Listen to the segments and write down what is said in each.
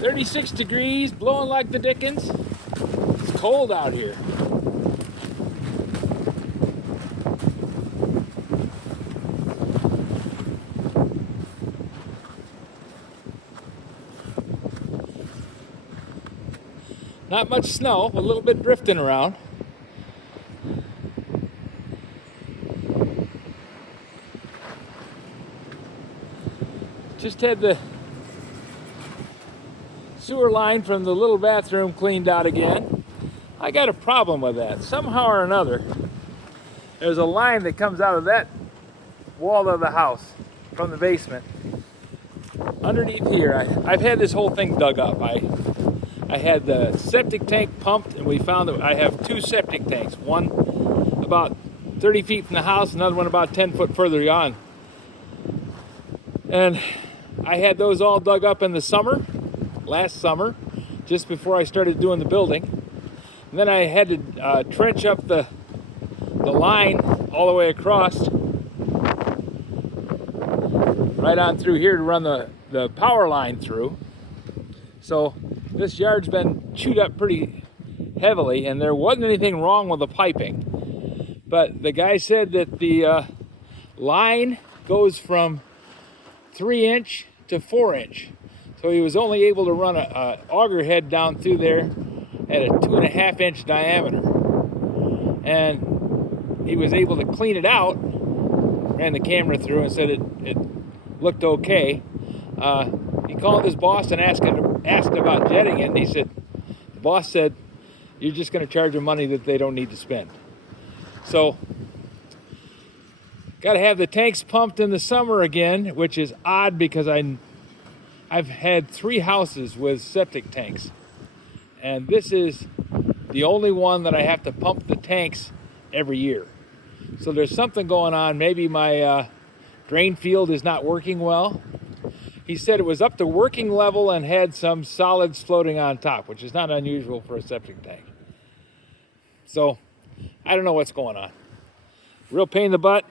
36 degrees, blowing like the dickens. It's cold out here. Not much snow, a little bit drifting around. Just had the sewer line from the little bathroom cleaned out again. I got a problem with that. Somehow or another, there's a line that comes out of that wall of the house from the basement. Underneath here, I've had this whole thing dug up. I had the septic tank pumped, and we found that I have two septic tanks. One about 30 feet from the house, another one about 10 foot further on. And I had those all dug up in the summer, last summer, just before I started doing the building. And then I had to trench up the line all the way across, right on through here to run the power line through. So this yard's been chewed up pretty heavily, and there wasn't anything wrong with the piping. But the guy said that the line goes from 3-inch to 4-inch. So he was only able to run a auger head down through there at a 2.5-inch diameter. And he was able to clean it out, ran the camera through and said it looked okay. He called his boss and asked about jetting it, and the boss said, you're just going to charge them money that they don't need to spend. So, got to have the tanks pumped in the summer again, which is odd because I've had 3 houses with septic tanks, and this is the only one that I have to pump the tanks every year. So there's something going on. Maybe my drain field is not working well. He said it was up to working level and had some solids floating on top, which is not unusual for a septic tank. So, I don't know what's going on. Real pain in the butt,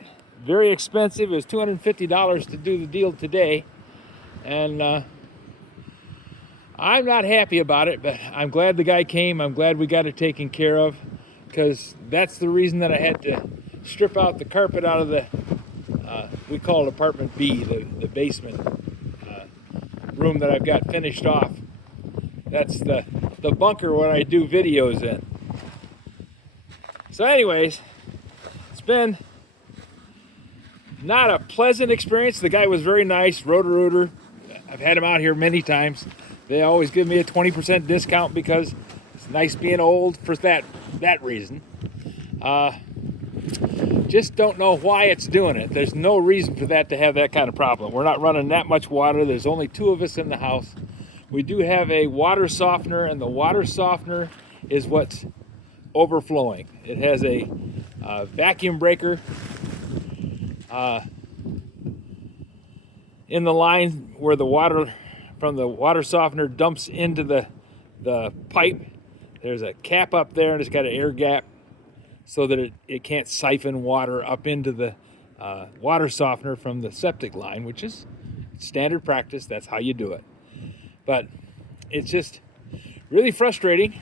very expensive. It was $250 to do the deal today. And I'm not happy about it, but I'm glad the guy came. I'm glad we got it taken care of, because that's the reason that I had to strip out the carpet out of the, we call it apartment B, the basement room that I've got finished off. That's the bunker where I do videos in. So anyways, it's been not a pleasant experience. The guy was very nice, Roto-Rooter. I've had him out here many times. They always give me a 20% discount because it's nice being old for that reason. Just don't know why it's doing it. There's no reason for that to have that kind of problem. We're not running that much water. There's only 2 of us in the house. We do have a water softener, and the water softener is what's overflowing. It has a vacuum breaker in the line where the water from the water softener dumps into the pipe. There's a cap up there, and it's got an air gap so that it can't siphon water up into the water softener from the septic line, which is standard practice. That's how you do it. But it's just really frustrating.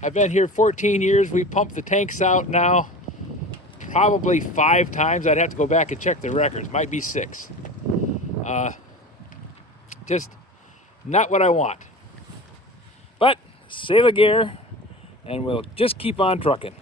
I've been here 14 years. We pumped the tanks out now probably 5 times. I'd have to go back and check the records. Might be 6. Just not what I want. But say la guerre, and we'll just keep on trucking.